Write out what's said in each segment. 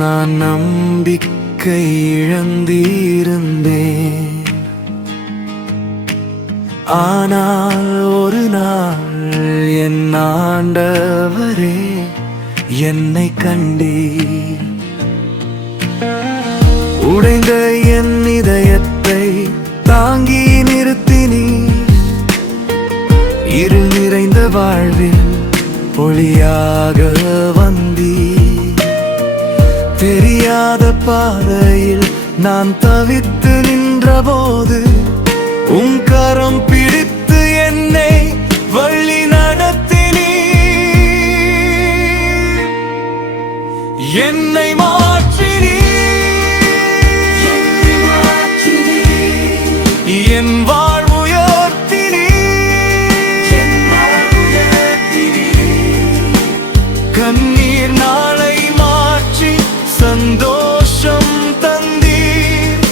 நான் நம்பிக்கை இழந்திருந்தேன். ஆனால் ஒரு நாள் என் ஆண்டவரே என்னை கண்டீர். உடைந்த என் இதயத்தை தாங்கி நிறுத்தினீர். இருள் நிறைந்த வாழ்வில் ஒளியாக வந்தீர். தெரியாத பாதையில் நான் தவித்து நின்றபோது உம் கரம் பிடித்து என்னை வழி நடத்தினீர். என்னை என் கண்ணீர் நாளை மாற்றி சந்தோஷம் தந்தீர்.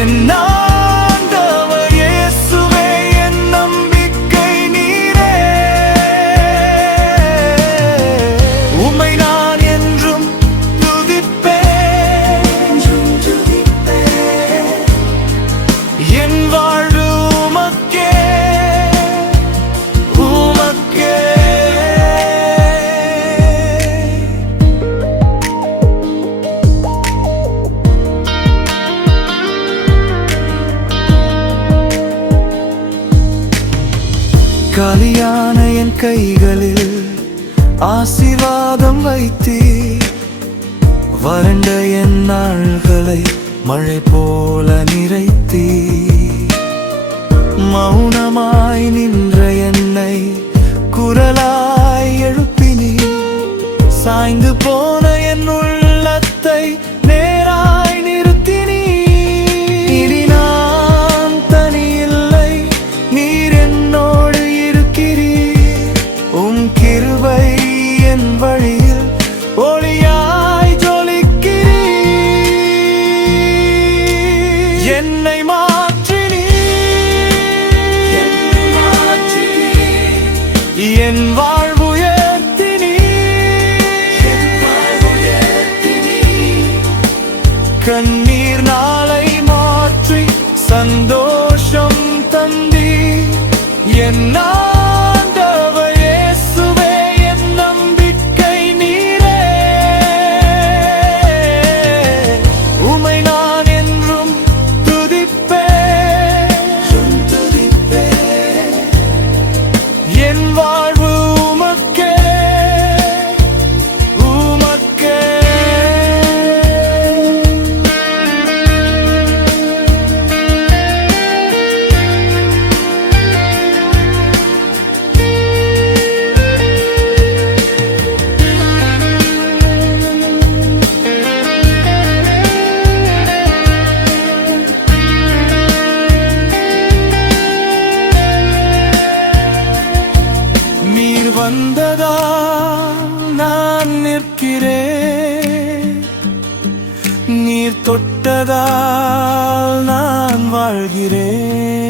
என் ஆண்டவர் இயேசுவே என் நம்பிக்கை நீரே. உம்மை நான் என்றும் துதிப்பேன். என் வாழ்வு உமக்கே உமக்கே. காலியான என் கைகளில் ஆசீர்வாதம் வைத்தீர். வறண்ட என் நாள்களை மழை போல நிறைத்தீர். மௌனமாய் நின்ற என்னை குரலாய் எழுப்பினீர். சாய்ந்து போன என் உள்ளத்தை நேராய் நிறுத்தினீர். இனி நான் தனியில்லை, நீர் என்னோடு இருக்கிறீர். உம் கிருபை என் வழியில் ஒளியாய் ஜொலிக்கிறீர். என்னை என் வாழ்வு கண்ணீர் நாளை மாற்றி சந்தோஷம் தந்தீர். என் ஆண்டவர் இயேசுவே என் நம்பிக்கை நீரே. உம்மை நான் என்றும் துதிப்பேன். என் வாழ்வு உமக்கே உமக்கே. நீர் வந்ததா நான் நிற்கிறேன். நீர் தொட்டதால் நான் வாழ்கிறேன்.